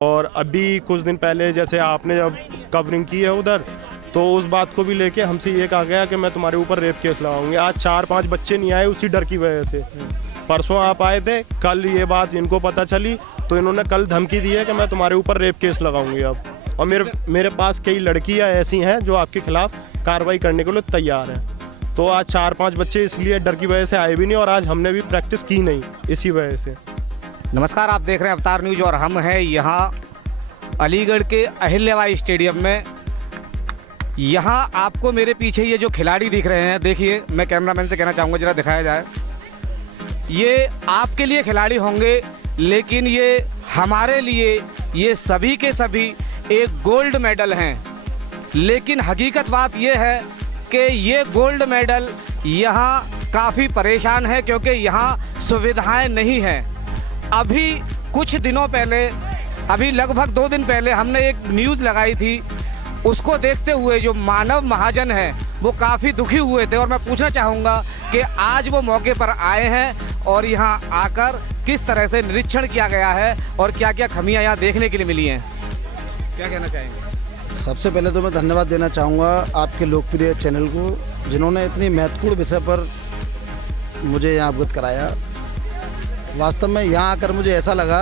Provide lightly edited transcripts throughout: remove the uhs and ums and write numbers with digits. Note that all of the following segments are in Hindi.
और अभी कुछ दिन पहले जैसे आपने जब कवरिंग की है उधर, तो उस बात को भी लेके हमसे ये कहा गया कि मैं तुम्हारे ऊपर रेप केस लगाऊंगी। आज 4-5 बच्चे नहीं आए उसी डर की वजह से। परसों आप आए थे, कल ये बात इनको पता चली तो इन्होंने कल धमकी दी है कि मैं तुम्हारे ऊपर रेप केस लगाऊंगी अब। और मेरे पास कई लड़कियां ऐसी हैं जो आपके खिलाफ कार्रवाई करने के लिए तैयार हैं। तो आज 4-5 बच्चे इसलिए डर की वजह से आए भी नहीं और आज हमने भी प्रैक्टिस की नहीं इसी वजह से। नमस्कार, आप देख रहे हैं अवतार न्यूज और हम हैं यहाँ अलीगढ़ के अहिल्याबाई स्टेडियम में। यहाँ आपको मेरे पीछे ये जो खिलाड़ी दिख रहे हैं, देखिए, मैं कैमरामैन से कहना चाहूँगा जरा दिखाया जाए। ये आपके लिए खिलाड़ी होंगे, लेकिन ये हमारे लिए ये सभी के सभी एक गोल्ड मेडल हैं। लेकिन हकीकत बात ये है कि ये गोल्ड मेडल यहाँ काफ़ी परेशान है क्योंकि यहाँ सुविधाएं नहीं हैं। अभी कुछ दिनों पहले, अभी लगभग 2 दिन पहले हमने एक न्यूज़ लगाई थी, उसको देखते हुए जो मानव महाजन हैं वो काफ़ी दुखी हुए थे। और मैं पूछना चाहूँगा कि आज वो मौके पर आए हैं और यहाँ आकर किस तरह से निरीक्षण किया गया है और क्या क्या खामियां यहाँ देखने के लिए मिली हैं, क्या कहना चाहेंगे? सबसे पहले तो मैं धन्यवाद देना चाहूँगा आपके लोकप्रिय चैनल को, जिन्होंने इतनी महत्वपूर्ण विषय पर मुझे यहाँ अवगत कराया। वास्तव में यहाँ आकर मुझे ऐसा लगा,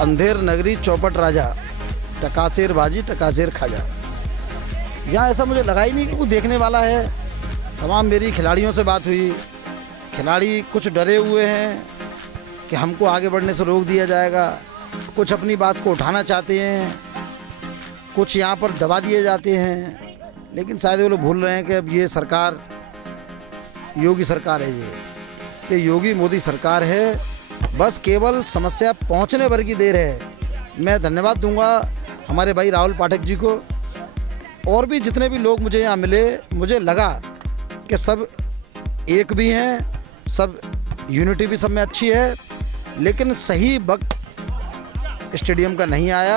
अंधेर नगरी चौपट राजा, टकासेर बाजी टकासेर खाजा। यहाँ ऐसा मुझे लगा ही नहीं कि कोई देखने वाला है। तमाम मेरी खिलाड़ियों से बात हुई, खिलाड़ी कुछ डरे हुए हैं कि हमको आगे बढ़ने से रोक दिया जाएगा, कुछ अपनी बात को उठाना चाहते हैं, कुछ यहाँ पर दबा दिए जाते हैं। लेकिन शायद वो लोग भूल रहे हैं कि अब ये सरकार योगी सरकार है, ये योगी मोदी सरकार है। बस केवल समस्या पहुँचने भर की देर है। मैं धन्यवाद दूंगा हमारे भाई राहुल पाठक जी को, और भी जितने भी लोग मुझे यहाँ मिले। मुझे लगा कि सब एक भी हैं, सब यूनिटी भी सब में अच्छी है, लेकिन सही वक्त स्टेडियम का नहीं आया।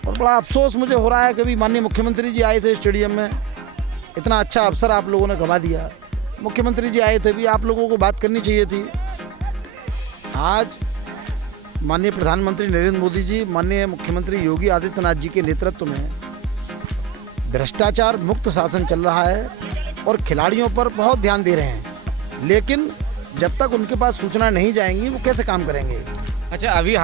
और बड़ा अफसोस मुझे हो रहा है कि अभी माननीय मुख्यमंत्री जी आए थे स्टेडियम में, इतना अच्छा अवसर आप लोगों ने गंवा दिया। मुख्यमंत्री जी आए थे, भी आप लोगों को बात करनी चाहिए थी। आज माननीय प्रधानमंत्री नरेंद्र मोदी जी, माननीय मुख्यमंत्री योगी आदित्यनाथ जी के नेतृत्व में भ्रष्टाचार मुक्त शासन चल रहा है और खिलाड़ियों पर बहुत ध्यान दे रहे हैं। लेकिन जब तक उनके पास सूचना नहीं जाएंगी वो कैसे काम करेंगे? अच्छा, अभी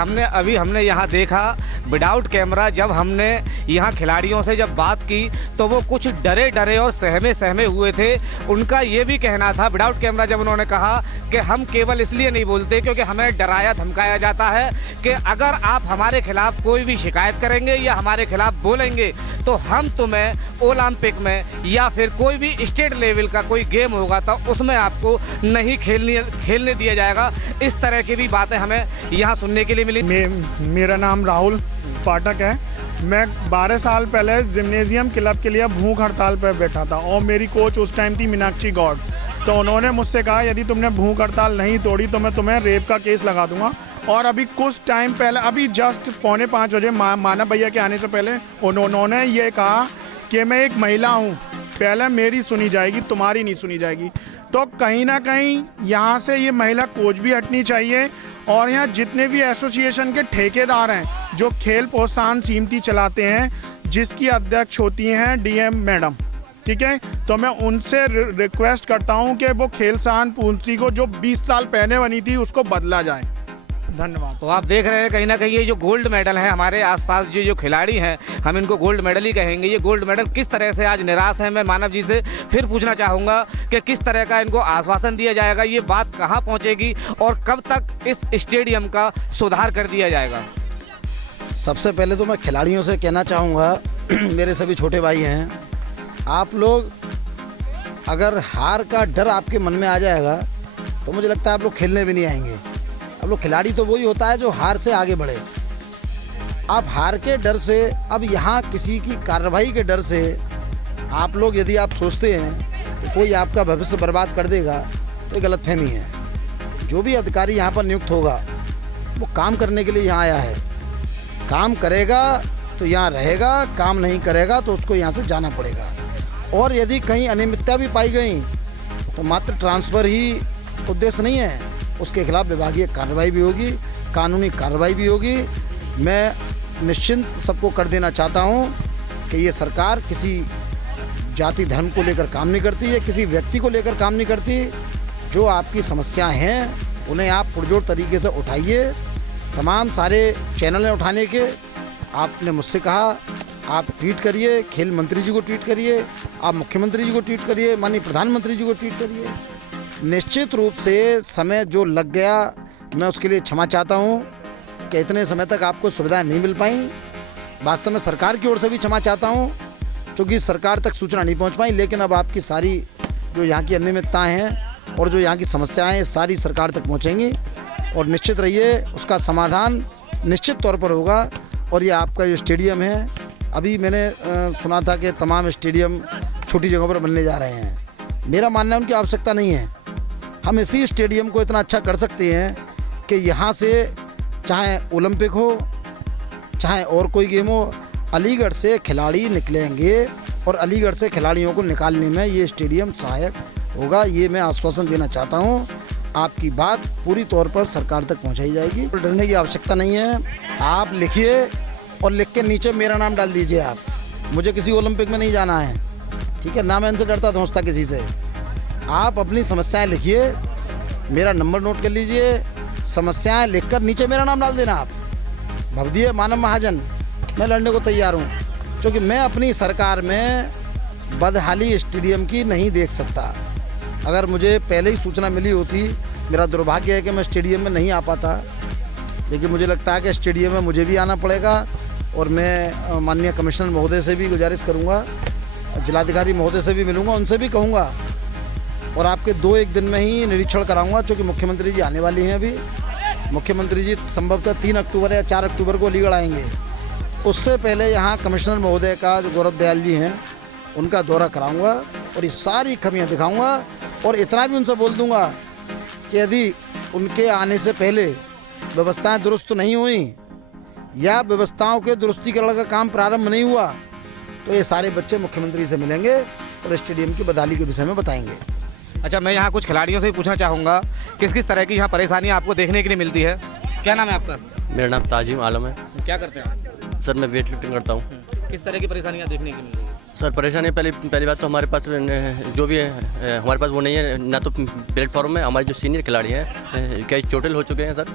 हमने यहाँ देखा विदाउट कैमरा, जब हमने यहाँ खिलाड़ियों से जब बात की तो वो कुछ डरे और सहमे हुए थे। उनका ये भी कहना था विदाउट कैमरा, जब उन्होंने कहा कि हम केवल इसलिए नहीं बोलते क्योंकि हमें डराया धमकाया जाता है कि अगर आप हमारे खिलाफ कोई भी शिकायत करेंगे या हमारे खिलाफ बोलेंगे तो हम तुम्हें ओलंपिक में या फिर कोई भी स्टेट लेवल का कोई गेम होगा तो उसमें आपको नहीं खेलने दिया जाएगा। इस तरह की भी बातें हमें यहाँ सुनने के लिए मिली। मेरा नाम राहुल पाठक है। मैं 12 साल पहले जिम्नेजियम क्लब के लिए भूख हड़ताल पर बैठा था और मेरी कोच उस टाइम थी मीनाक्षी गौड़। तो उन्होंने मुझसे कहा यदि तुमने भूख हड़ताल नहीं तोड़ी तो मैं तुम्हें रेप का केस लगा दूंगा। और अभी कुछ टाइम पहले, अभी जस्ट 4:45 बजे मानव भैया के आने से पहले उन्होंने ये कहा कि मैं एक महिला हूँ, पहले मेरी सुनी जाएगी, तुम्हारी नहीं सुनी जाएगी। तो कहीं ना कहीं यहाँ से ये महिला कोच भी हटनी चाहिए। और यहाँ जितने भी एसोसिएशन के ठेकेदार हैं जो खेल प्रोत्साहन समिति चलाते हैं, जिसकी अध्यक्ष होती हैं डीएम मैडम, ठीक है, तो मैं उनसे रिक्वेस्ट करता हूँ कि वो खेल प्रोत्साहन पूंजी को जो 20 साल पहले बनी थी उसको बदला जाए। धन्यवाद। तो आप देख रहे हैं कहीं ना कहीं ये जो गोल्ड मेडल है हमारे आसपास जो खिलाड़ी हैं, हम इनको गोल्ड मेडल ही कहेंगे। ये गोल्ड मेडल किस तरह से आज निराश है, मैं मानव जी से फिर पूछना चाहूँगा कि किस तरह का इनको आश्वासन दिया जाएगा, ये बात कहाँ पहुँचेगी और कब तक इस स्टेडियम का सुधार कर दिया जाएगा? सबसे पहले तो मैं खिलाड़ियों से कहना चाहूँगा, मेरे सभी छोटे भाई हैं, आप लोग अगर हार का डर आपके मन में आ जाएगा तो मुझे लगता है आप लोग खेलने भी नहीं आएंगे। अब लोग खिलाड़ी तो वही होता है जो हार से आगे बढ़े। आप हार के डर से, अब यहाँ किसी की कार्रवाई के डर से आप लोग यदि आप सोचते हैं कि कोई आपका भविष्य बर्बाद कर देगा तो गलतफहमी है। जो भी अधिकारी यहाँ पर नियुक्त होगा वो काम करने के लिए यहाँ आया है। काम करेगा तो यहाँ रहेगा, काम नहीं करेगा तो उसको यहाँ से जाना पड़ेगा। और यदि कहीं अनियमितता भी पाई गई तो मात्र ट्रांसफ़र ही उद्देश्य नहीं है, उसके खिलाफ विभागीय कार्रवाई भी होगी, कानूनी कार्रवाई भी होगी। मैं निश्चिंत सबको कर देना चाहता हूँ कि ये सरकार किसी जाति धर्म को लेकर काम नहीं करती है, किसी व्यक्ति को लेकर काम नहीं करती। जो आपकी समस्याएं हैं उन्हें आप पुरजोर तरीके से उठाइए। तमाम सारे चैनल हैं उठाने के। आपने मुझसे कहा आप ट्वीट करिए, खेल मंत्री जी को ट्वीट करिए, आप मुख्यमंत्री जी को ट्वीट करिए, माननीय प्रधानमंत्री जी को ट्वीट करिए। निश्चित रूप से समय जो लग गया मैं उसके लिए क्षमा चाहता हूँ कि इतने समय तक आपको सुविधाएं नहीं मिल पाई। वास्तव में सरकार की ओर से भी क्षमा चाहता हूँ क्योंकि सरकार तक सूचना नहीं पहुँच पाई, लेकिन अब आपकी सारी जो यहाँ की अनियमितताएँ हैं और जो यहाँ की समस्याएं हैं सारी सरकार तक पहुँचेंगी और निश्चित रहिए उसका समाधान निश्चित तौर पर होगा। और ये आपका जो स्टेडियम है, अभी मैंने सुना था कि तमाम स्टेडियम छोटी जगहों पर बनने जा रहे हैं। मेरा मानना है उनकी आवश्यकता नहीं है। हम इसी स्टेडियम को इतना अच्छा कर सकते हैं कि यहाँ से चाहे ओलंपिक हो चाहे और कोई गेम हो, अलीगढ़ से खिलाड़ी निकलेंगे और अलीगढ़ से खिलाड़ियों को निकालने में ये स्टेडियम सहायक होगा। ये मैं आश्वासन देना चाहता हूँ। आपकी बात पूरी तौर पर सरकार तक पहुँचाई जाएगी। तो डरने की आवश्यकता नहीं है। आप लिखिए और लिख के नीचे मेरा नाम डाल दीजिए। आप मुझे किसी ओलंपिक में नहीं जाना है, ठीक है ना, मैं इनसे डरता धोंसता किसी से। आप अपनी समस्याएं लिखिए, मेरा नंबर नोट कर लीजिए, समस्याएं लिखकर नीचे मेरा नाम डाल देना। आप भवदीय मानव महाजन, मैं लड़ने को तैयार हूँ क्योंकि मैं अपनी सरकार में बदहाली स्टेडियम की नहीं देख सकता। अगर मुझे पहले ही सूचना मिली होती, मेरा दुर्भाग्य है कि मैं स्टेडियम में नहीं आ पाता, लेकिन मुझे लगता है कि स्टेडियम में मुझे भी आना पड़ेगा। और मैं माननीय कमिश्नर महोदय से भी गुजारिश करूंगा, जिलाधिकारी महोदय से भी मिलूंगा, उनसे भी कहूंगा और आपके 2-1 दिन में ही निरीक्षण कराऊंगा क्योंकि मुख्यमंत्री जी आने वाली हैं। अभी मुख्यमंत्री जी संभवतः 3 अक्टूबर या 4 अक्टूबर को अलीगढ़ आएंगे। उससे पहले यहाँ कमिश्नर महोदय का जो गौरव दयाल जी हैं उनका दौरा कराऊंगा और ये सारी कमियाँ दिखाऊंगा और इतना भी उनसे बोल दूंगा कि यदि उनके आने से पहले व्यवस्थाएं दुरुस्त नहीं हुई या व्यवस्थाओं के दुरुस्तीकरण का काम प्रारंभ नहीं हुआ तो ये सारे बच्चे मुख्यमंत्री से मिलेंगे और स्टेडियम की बदहाली के विषय में बताएंगे। अच्छा, मैं यहाँ कुछ खिलाड़ियों से भी पूछना चाहूँगा किस किस तरह की यहाँ परेशानियाँ आपको देखने के लिए मिलती है। क्या नाम है आपका? मेरा नाम ताजिम आलम है। क्या करते हैं आप? सर मैं वेट लिफ्टिंग करता हूँ। किस तरह की परेशानियाँ देखने की मिल रही है? सर परेशानी पहली बात तो हमारे पास जो भी है हमारे पास वो नहीं है, ना तो प्लेटफॉर्म में हमारे जो सीनियर खिलाड़ी हैं कई चोटिल हो चुके हैं सर।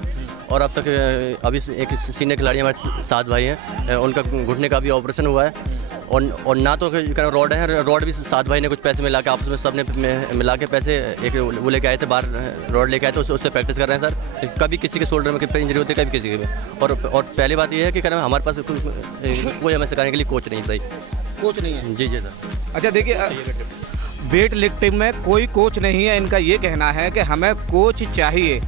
और अब तक अभी एक सीनियर खिलाड़ी हमारे 7 भाई हैं, उनका घुटने का भी ऑपरेशन हुआ है। और ना तो रॉड है, रॉड भी 7 भाई ने कुछ पैसे मिला के आपस में सब ने मिला के पैसे एक वो लेके आए थे, बाहर रॉड लेके आए थे, उससे प्रैक्टिस कर रहे हैं सर। कभी किसी के शोल्डर में इंजरी होती है, कभी किसी के। और पहली बात ये है कि हमारे पास कोई हमें सिखाने के लिए कोच नहीं, सही कोच नहीं है? जी सर। अच्छा देखिए, वेट लिफ्टिंग में कोई कोच नहीं है, इनका ये कहना है कि हमें कोच चाहिए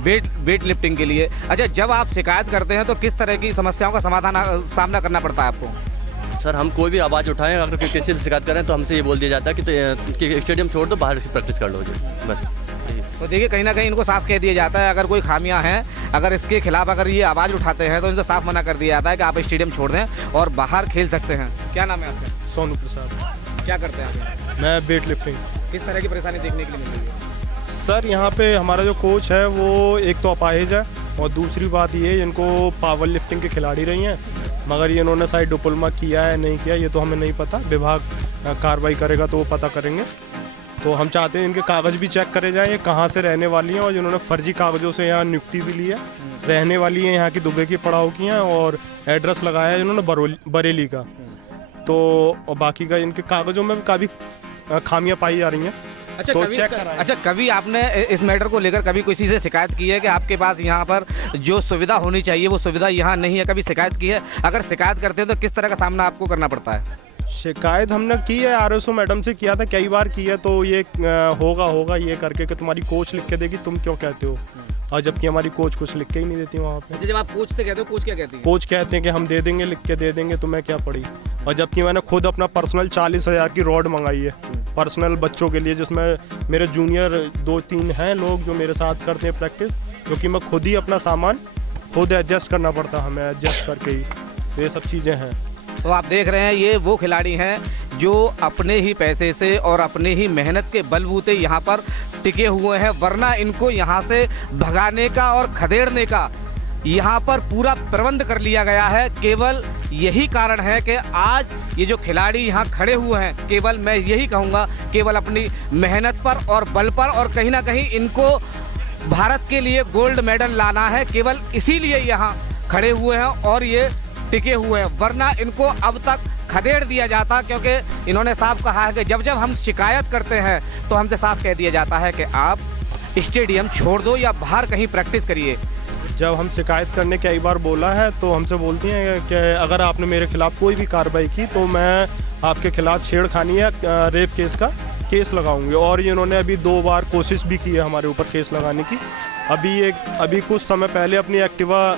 वेट लिफ्टिंग के लिए। अच्छा, जब आप शिकायत करते हैं तो किस तरह की समस्याओं का सामना करना पड़ता है आपको? सर हम कोई भी आवाज़ उठाएं, अगर किसी से शिकायत करें तो हमसे ये बोल दिया जाता है कि स्टेडियम छोड़ दो, बाहर से प्रैक्टिस कर लो जी, बस। तो देखिए, कहीं ना कहीं इनको साफ कह दिया जाता है अगर कोई खामियां हैं, अगर इसके खिलाफ अगर ये आवाज़ उठाते हैं तो इनसे साफ मना कर दिया जाता है कि आप स्टेडियम छोड़ दें और बाहर खेल सकते हैं। क्या नाम है आपका? सोनू प्रसाद। क्या करते हैं आप? मैं वेट लिफ्टिंग। किस तरह की परेशानी देखने के लिए मिल रही है? सर यहाँ पे हमारा जो कोच है वो एक तो अपाहिज है और दूसरी बात ये इनको पावर लिफ्टिंग के खिलाड़ी रही हैं, मगर ये इन्होंने शायद डिप्लोमा किया है नहीं किया ये तो हमें नहीं पता। विभाग कार्रवाई करेगा तो वो पता करेंगे। तो हम चाहते हैं इनके कागज़ भी चेक करे जाएँ, ये कहाँ से रहने वाली हैं और जिन्होंने फर्जी कागज़ों से यहाँ नियुक्ति भी ली है, रहने वाली हैं यहाँ की दुबे की पड़ाव की हैं और एड्रेस लगाया है इन्होंने बरेली का। तो और बाकी का इनके कागज़ों में काफ़ी खामियां पाई जा रही हैं। अच्छा, तो चेक कराएं। अच्छा, कभी आपने इस मैटर को लेकर कभी किसी से शिकायत की है कि आपके पास यहाँ पर जो सुविधा होनी चाहिए वो सुविधा यहाँ नहीं है? कभी शिकायत की है? अगर शिकायत करते हैं तो किस तरह का सामना आपको करना पड़ता है? शिकायत हमने की है, RSO मैडम से किया था, कई बार की है। तो ये होगा ये करके कि तुम्हारी कोच लिख के देगी, तुम क्यों कहते हो, और जबकि हमारी कोच कुछ लिख के ही नहीं देती वहाँ पे। जब आप पूछते कहते हो, कोच क्या कहती है? कोच कहते हैं कि हम दे देंगे, लिख के दे देंगे, तुम्हें क्या पड़ी। और जबकि मैंने खुद अपना पर्सनल 40,000 की रॉड मंगाई है पर्सनल बच्चों के लिए, जिसमें मेरे जूनियर 2-3 हैं लोग जो मेरे साथ करते हैं प्रैक्टिस, क्योंकि मैं खुद ही अपना सामान खुद एडजस्ट करना पड़ता, हमें एडजस्ट करके ही। तो ये सब चीज़ें हैं। तो आप देख रहे हैं, ये वो खिलाड़ी हैं जो अपने ही पैसे से और अपने ही मेहनत के बलबूते यहाँ पर टिके हुए हैं, वरना इनको यहाँ से भगाने का और खदेड़ने का यहाँ पर पूरा प्रबंध कर लिया गया है। केवल यही कारण है कि आज ये जो खिलाड़ी यहाँ खड़े हुए हैं, केवल मैं यही कहूँगा, केवल अपनी मेहनत पर और बल पर, और कहीं ना कहीं इनको भारत के लिए गोल्ड मेडल लाना है, केवल इसीलिए यहाँ खड़े हुए हैं और ये टिके हुए हैं। वरना इनको अब तक खदेड़ दिया जाता, क्योंकि इन्होंने साफ कहा है कि जब जब हम शिकायत करते हैं तो हमसे साफ कह दिया जाता है कि आप स्टेडियम छोड़ दो या बाहर कहीं प्रैक्टिस करिए। जब हम शिकायत करने कई बार बोला है तो हमसे बोलती हैं कि अगर आपने मेरे खिलाफ़ कोई भी कार्रवाई की तो मैं आपके खिलाफ़ छेड़खानी या रेप केस का केस लगाऊंगी। और ये इन्होंने अभी 2 बार कोशिश भी की है हमारे ऊपर केस लगाने की। अभी कुछ समय पहले अपनी एक्टिवा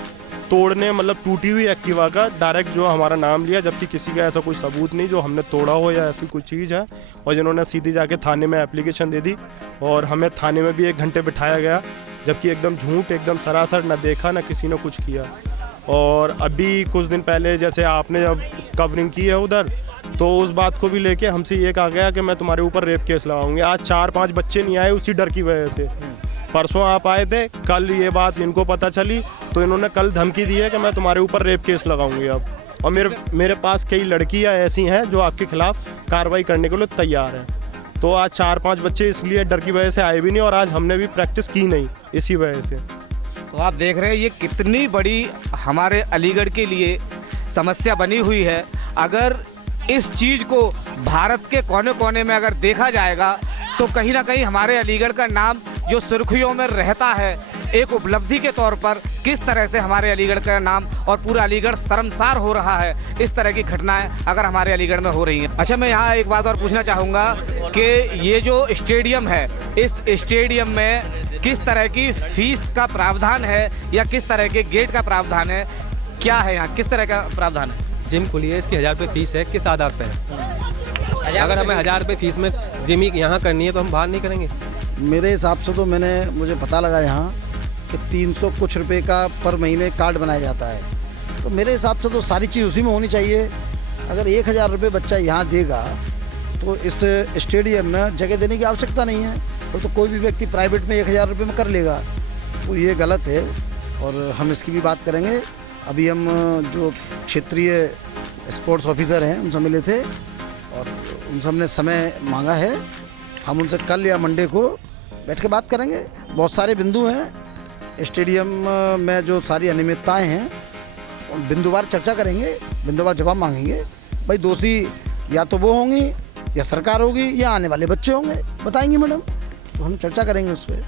तोड़ने, मतलब टूटी हुई एक्टिवा का डायरेक्ट जो हमारा नाम लिया, जबकि किसी का ऐसा कोई सबूत नहीं जो हमने तोड़ा हो या ऐसी कोई चीज़ है। और जिन्होंने सीधी जाके थाने में एप्लीकेशन दे दी और हमें थाने में भी 1 घंटे बिठाया गया, जबकि एकदम झूठ, एकदम सरासर, ना देखा ना किसी ने कुछ किया। और अभी कुछ दिन पहले जैसे आपने जब कवरिंग की है उधर, तो उस बात को भी लेके हमसे ये कहा गया कि मैं तुम्हारे ऊपर रेप केस लगाऊंगी। आज 4-5 बच्चे नहीं आए उसी डर की वजह से। परसों आप आए थे, कल ये बात इनको पता चली तो इन्होंने कल धमकी दी है कि मैं तुम्हारे ऊपर रेप केस लगाऊंगी अब। और मेरे पास कई लड़कियां ऐसी हैं जो आपके खिलाफ कार्रवाई करने के लिए तैयार हैं। तो आज 4-5 बच्चे इसलिए डर की वजह से आए भी नहीं और आज हमने भी प्रैक्टिस की नहीं इसी वजह से। तो आप देख रहे हैं ये कितनी बड़ी हमारे अलीगढ़ के लिए समस्या बनी हुई है। अगर इस चीज़ को भारत के कोने कोने में अगर देखा जाएगा तो कहीं ना कहीं हमारे अलीगढ़ का नाम जो सुर्खियों में रहता है, एक उपलब्धि के तौर पर किस तरह से हमारे अलीगढ़ का नाम और पूरा अलीगढ़ शर्मसार हो रहा है, इस तरह की घटनाएं अगर हमारे अलीगढ़ में हो रही हैं। अच्छा, मैं यहाँ एक बात और पूछना चाहूँगा कि ये जो स्टेडियम है, इस स्टेडियम में किस तरह की फीस का प्रावधान है या किस तरह के गेट का प्रावधान है, क्या है यहाँ, किस तरह का प्रावधान है? जिम खुली है, इसकी 1000 रुपये फीस है। किस आधार पे है? अगर हमें 1000 रुपये फीस में जिम ही यहाँ करनी है तो हम बाहर नहीं करेंगे। मेरे हिसाब से तो मुझे पता लगा यहाँ कि 300 कुछ रुपए का पर महीने कार्ड बनाया जाता है। तो मेरे हिसाब से तो सारी चीज़ उसी में होनी चाहिए। अगर 1000 रुपये बच्चा यहाँ देगा तो इस स्टेडियम में जगह देने की आवश्यकता नहीं है। तो कोई भी व्यक्ति प्राइवेट में 1000 रुपये में कर लेगा, तो ये गलत है और हम इसकी भी बात करेंगे। अभी हम जो क्षेत्रीय स्पोर्ट्स ऑफिसर हैं उनसे मिले थे और उनसे हमने समय मांगा है। हम उनसे कल या मंडे को बैठ के बात करेंगे। बहुत सारे बिंदु हैं स्टेडियम में, जो सारी अनियमितताएं हैं उन बिंदुवार चर्चा करेंगे, बिंदुवार जवाब मांगेंगे। भाई दोषी या तो वो होंगी या सरकार होगी या आने वाले बच्चे होंगे, बताएंगी मैडम, तो हम चर्चा करेंगे उस पर।